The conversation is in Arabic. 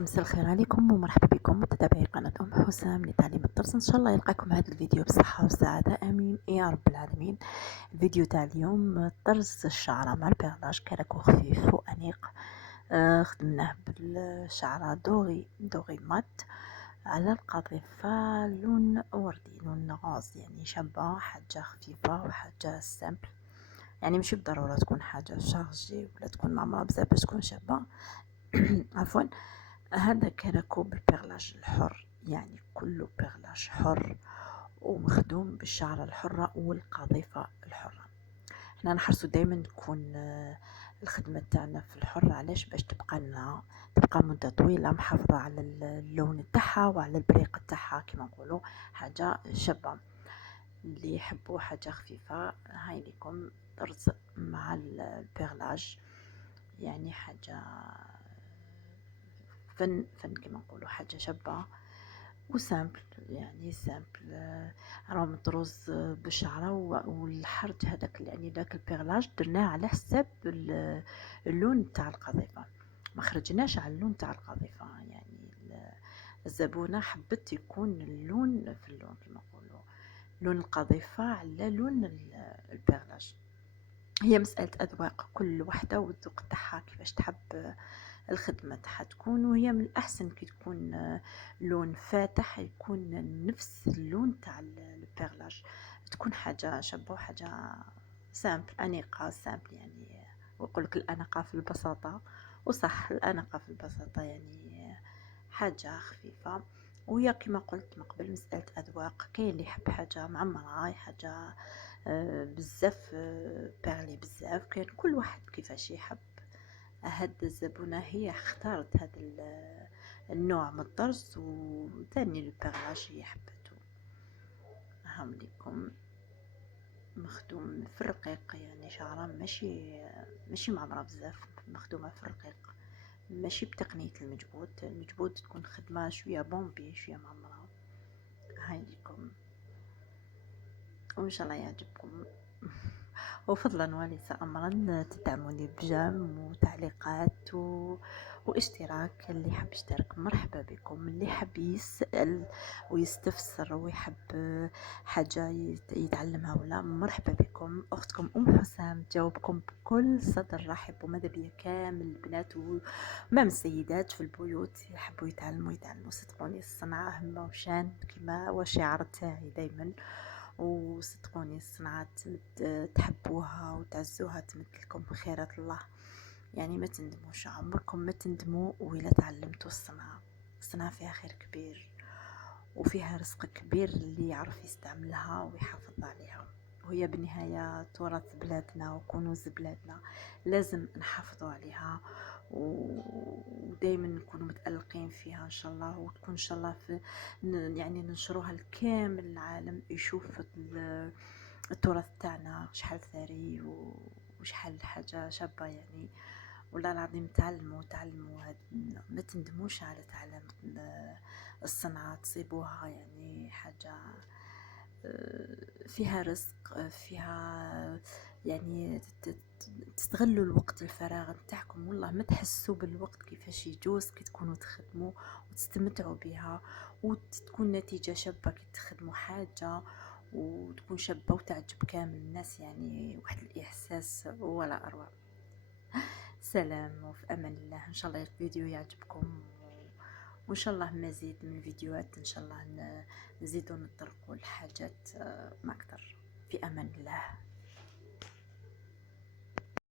مساء الخير عليكم ومرحبا بكم متابعي قناة حسام لتعليم الطرز. ان شاء الله يلقاكم هذا الفيديو بصحة وسعادة، امين يا رب العالمين. الفيديو تاع اليوم طرز الشعرة مع البيرلاج كراكو خفيف وانيق. خدمناه بالشعرة دوغي مات على القطيفة لون وردي، لون غاز، يعني شابة، حاجة خفيفة وحاجة سامبل، يعني مش بالضرورة تكون حاجة شارجي ولا تكون معمرة بزاف باش تكون شابة. عفوا. هذا كراكوب بالبيرلاج الحر، يعني كله بيرلاج حر ومخدوم بالشعرة الحرة والقاذفة الحرة. احنا نحرصوا دايما تكون الخدمة تاعنا في الحر، علاش؟ باش تبقى مدة طويلة محافظة على اللون تاعها وعلى البريق تاعها، كما نقولوا حاجة شابة. اللي يحبوا حاجة خفيفة هاي لكم طرز مع البيرلاج، يعني حاجة فن كما نقولوا، حاجه شابه وسامبل، يعني سامبل. راهم الدروز بالشعره والحرج هذاك، يعني داك البيرلاج درناه على حساب اللون تاع القضيفه، ما خرجناش على اللون تاع القضيفه. يعني الزبونه حبت يكون اللون في اللون، كما نقولوا لون القضيفه على لون البيرلاج. هي مسألة أذواق، كل وحدة والذوق تاعها كيفاش تحب الخدمة تاعها تكون. وهي من الأحسن كي تكون لون فاتح، يكون نفس اللون تاع البيرلاج، تكون حاجة شابة وحاجة سامبل أنيقة. سامبل يعني، ويقولك الأناقة في البساطة، وصح الأناقة في البساطة، يعني حاجة خفيفة. وهي كما قلت من قبل مسألة أذواق، كاين اللي يحب حاجة معمرة، حاجة بزاف بارلي بزاف، كاين كل واحد كيفاش يحب. هاد الزبونة هي اختارت هذا النوع من الطرز، وثاني البيرلاج هي حبته. هاهم ليكم مخدوم في الرقيق، يعني شعرة ماشي معمرة بزاف، مخدومة في الرقيق، ماشي بتقنية المجبود تكون خدمة شوية بومبي شوية معمرة. هاي ليكم وإن شاء الله يعجبكم. وفضلا وليس أمرا تدعموني بجيم وتعليقات واشتراك. اللي حب يشترك مرحبا بكم، اللي حب يسأل ويستفسر ويحب حاجة يتعلمها ولا مرحبا بكم. أختكم حسام تجاوبكم بكل صدر رحب، وماذا بيا كامل البنات ومام السيدات في البيوت يحبوا يتعلموا. صدقوني الصنعة هما وشان كما وشعار تاعي دايما، وصدقوني الصنعة تحبوها وتعزوها تمثلكم خيرات الله، يعني ما تندموش، عمركم ما تندموا وإلا تعلمتوا الصنعة فيها خير كبير وفيها رزق كبير اللي يعرف يستعملها ويحافظ عليها. وهي بالنهاية تراث بلادنا وكنوز بلادنا، لازم نحافظوا عليها ودايما نكونوا متألقين فيها ان شاء الله، وتكون ان شاء الله في يعني ننشروها لكامل العالم يشوف التراث تاعنا شحال ثري وشحال حاجة شابة. يعني والله العظيم تعلموا ما تندموش على تعلم الصنعة، تصيبوها يعني حاجة فيها رزق، فيها يعني تستغلوا الوقت الفراغ نتاعكم. والله ما تحسوا بالوقت كيفاش يجوز كي تكونوا تخدموا وتستمتعوا بها، وتكون نتيجة شابة كي تخدموا حاجة وتكون شابة وتعجب كامل الناس، يعني واحد الإحساس ولا أروع. سلام وفي أمان الله. إن شاء الله الفيديو يعجبكم، وإن شاء الله مزيد من الفيديوهات، إن شاء الله نزيدوا نطرقوا الحاجات ما أكثر. في أمان الله.